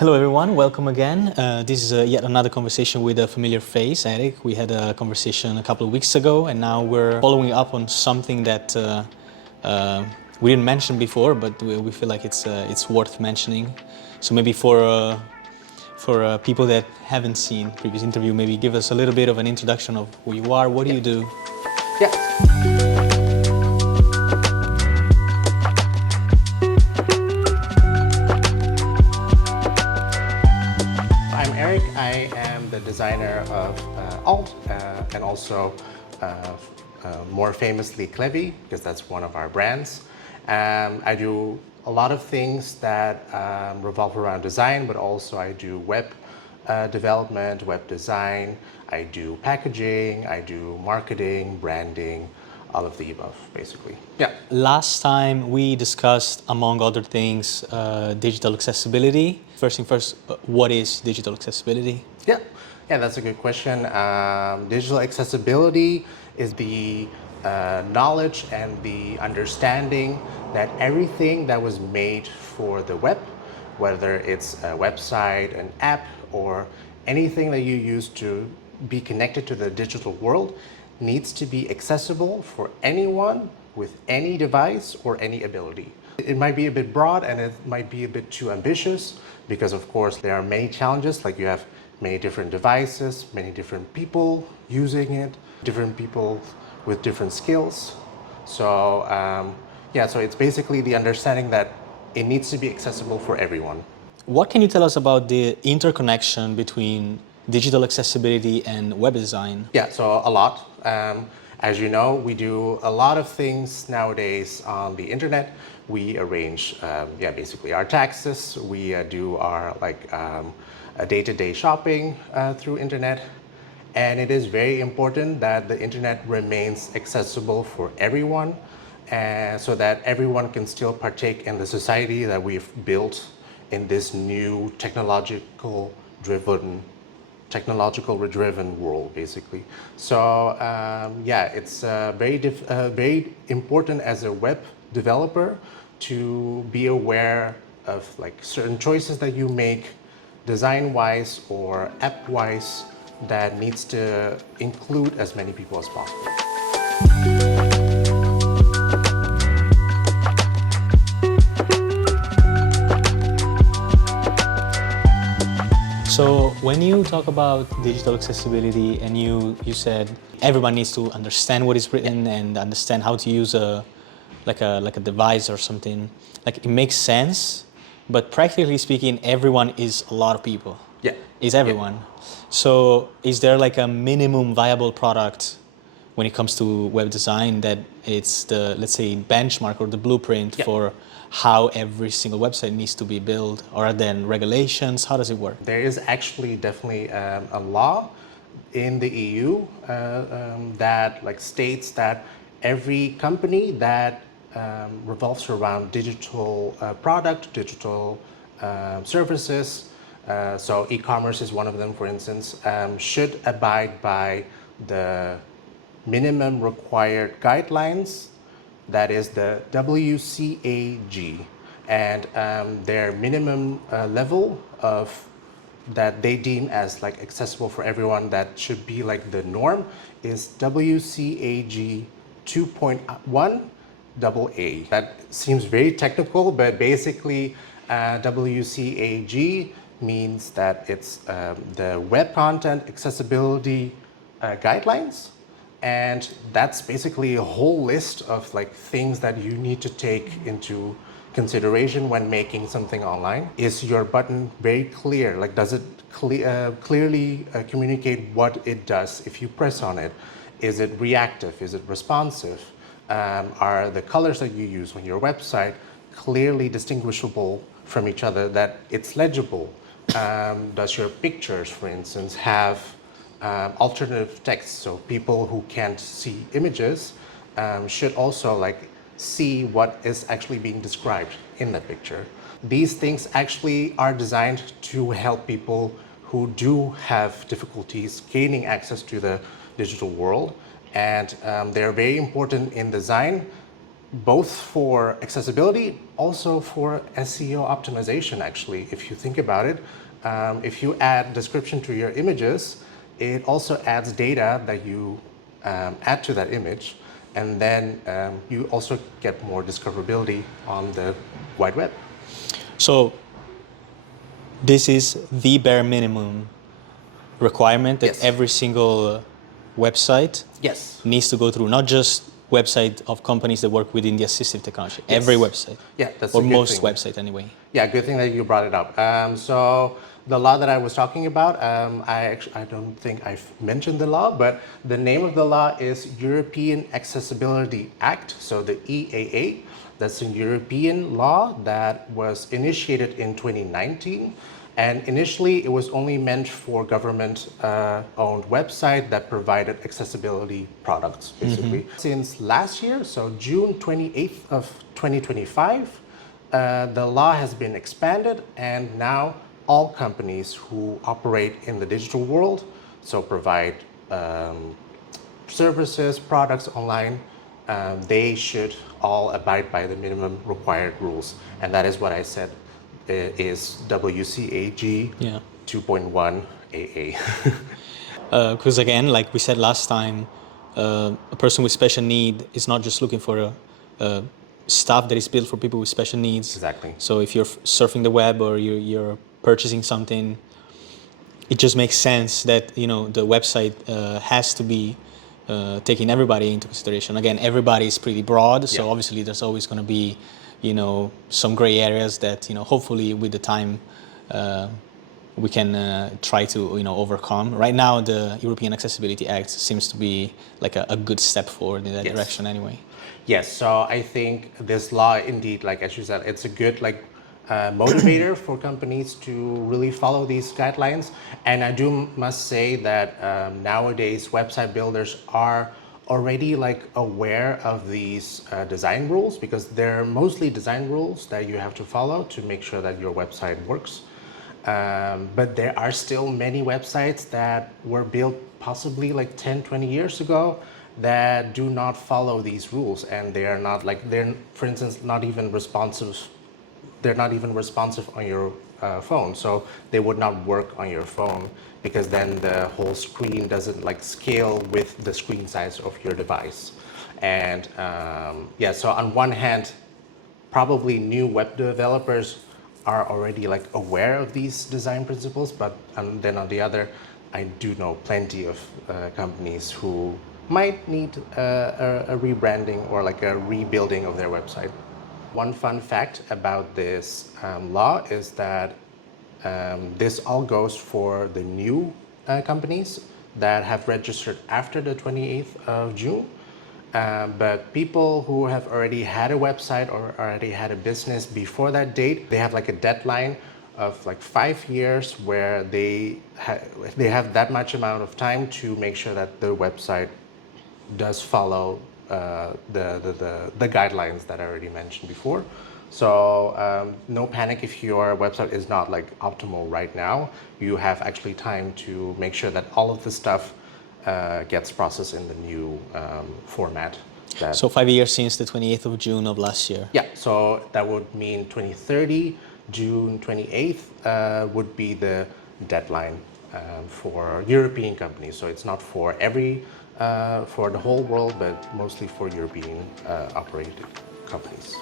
Hello everyone, welcome again. This is yet another conversation with a familiar face, Erik. We had a conversation a couple of weeks ago and now we're following up on something that we didn't mention before, but we feel like it's worth mentioning. So maybe for people that haven't seen previous interview, maybe give us a little bit of an introduction of who you are, what do you do? Yeah. I'm Erik. I am the designer of Alt and also more famously Clevy, because that's one of our brands. I do a lot of things that revolve around design, but also I do web development, web design, I do packaging, I do marketing, branding, all of the above, basically. Yeah. Last time we discussed, among other things, digital accessibility. First thing first, what is digital accessibility? Yeah, that's a good question. Digital accessibility is the knowledge and the understanding that everything that was made for the web, whether it's a website, an app, or anything that you use to be connected to the digital world, needs to be accessible for anyone with any device or any ability. It might be a bit broad and it might be a bit too ambitious because, of course, there are many challenges, like you have many different devices, many different people using it, different people with different skills. So so it's basically the understanding that it needs to be accessible for everyone. What can you tell us about the interconnection between digital accessibility and web design? Yeah, so a lot. As you know, we do a lot of things nowadays on the internet. We arrange, basically our taxes. We do our day-to-day shopping through internet. And it is very important that the internet remains accessible for everyone, so that everyone can still partake in the society that we've built in this new technological-driven world, basically. So it's very important as a web developer to be aware of certain choices that you make, design-wise or app-wise, that needs to include as many people as possible. So when you talk about digital accessibility and you said everyone needs to understand what is written and understand how to use a device or something, like it makes sense, but practically speaking, everyone is a lot of people. Yeah. Is everyone. Yeah. So is there like a minimum viable product when it comes to web design that it's the, let's say, benchmark or the blueprint for how every single website needs to be built? Or are there regulations? How does it work? There is actually definitely a law in the EU that states that every company that revolves around digital product, digital services, so e-commerce is one of them, for instance, should abide by the minimum required guidelines, that is the WCAG, and their minimum level of that they deem as accessible for everyone, that should be the norm, is WCAG 2.1 AA. That seems very technical, but basically WCAG means that it's the Web Content Accessibility Guidelines. And that's basically a whole list of things that you need to take into consideration when making something online. Is your button very clear? Does it clearly communicate what it does if you press on it? Is it reactive? Is it responsive? Are the colors that you use on your website clearly distinguishable from each other, that it's legible? Does your pictures, for instance, have alternative text, so people who can't see images should also see what is actually being described in the picture. These things actually are designed to help people who do have difficulties gaining access to the digital world, and they're very important in design both for accessibility, also for SEO optimization, actually. If you think about it, if you add description to your images, it also adds data that you add to that image, and then you also get more discoverability on the wide web. So this is the bare minimum requirement that Yes. every single website Yes. needs to go through, not just website of companies that work within the assistive technology. Yes. Every website. Yeah, that's Or a good most thing. website anyway. Yeah, good thing that you brought it up. So the law that I was talking about, I don't think I've mentioned the law, but the name of the law is European Accessibility Act, so the EAA. That's a European law that was initiated in 2019. And initially, it was only meant for government-owned website that provided accessibility products, basically. Since last year, so June 28th of 2025, the law has been expanded, and now all companies who operate in the digital world, so provide services, products online, they should all abide by the minimum required rules. And that is what I said is WCAG Yeah. 2.1 AA. Because again, like we said last time, a person with special need is not just looking for a stuff that is built for people with special needs. Exactly. So if you're surfing the web or you're purchasing something, it just makes sense that the website has to be taking everybody into consideration. Again, everybody is pretty broad, so Yeah. obviously there's always going to be some gray areas that hopefully with the time we can try to overcome. Right now, the European Accessibility Act seems to be like a good step forward in that Yes. direction anyway. Yes, so I think this law, indeed, like as you said, it's a good motivator for companies to really follow these guidelines. And I must say that nowadays website builders are already aware of these design rules, because they're mostly design rules that you have to follow to make sure that your website works. But there are still many websites that were built possibly 10, 20 years ago that do not follow these rules, and they are not they're, for instance, not even responsive. They're not even responsive on your phone, so they would not work on your phone, because then the whole screen doesn't scale with the screen size of your device. And yeah, so on one hand, probably new web developers are already aware of these design principles, but then on the other, I do know plenty of companies who might need a rebranding or a rebuilding of their website. One fun fact about this law is that this all goes for the new companies that have registered after the 28th of June. But people who have already had a website or already had a business before that date, they have a deadline of 5 years where they have that much amount of time to make sure that the website does follow the guidelines that I already mentioned before. So no panic if your website is not optimal right now. You have actually time to make sure that all of the stuff gets processed in the new format. So 5 years since the 28th of June of last year. Yeah, so that would mean 2030, June 28th would be the deadline for European companies. So it's not for for the whole world, but mostly for European operated companies.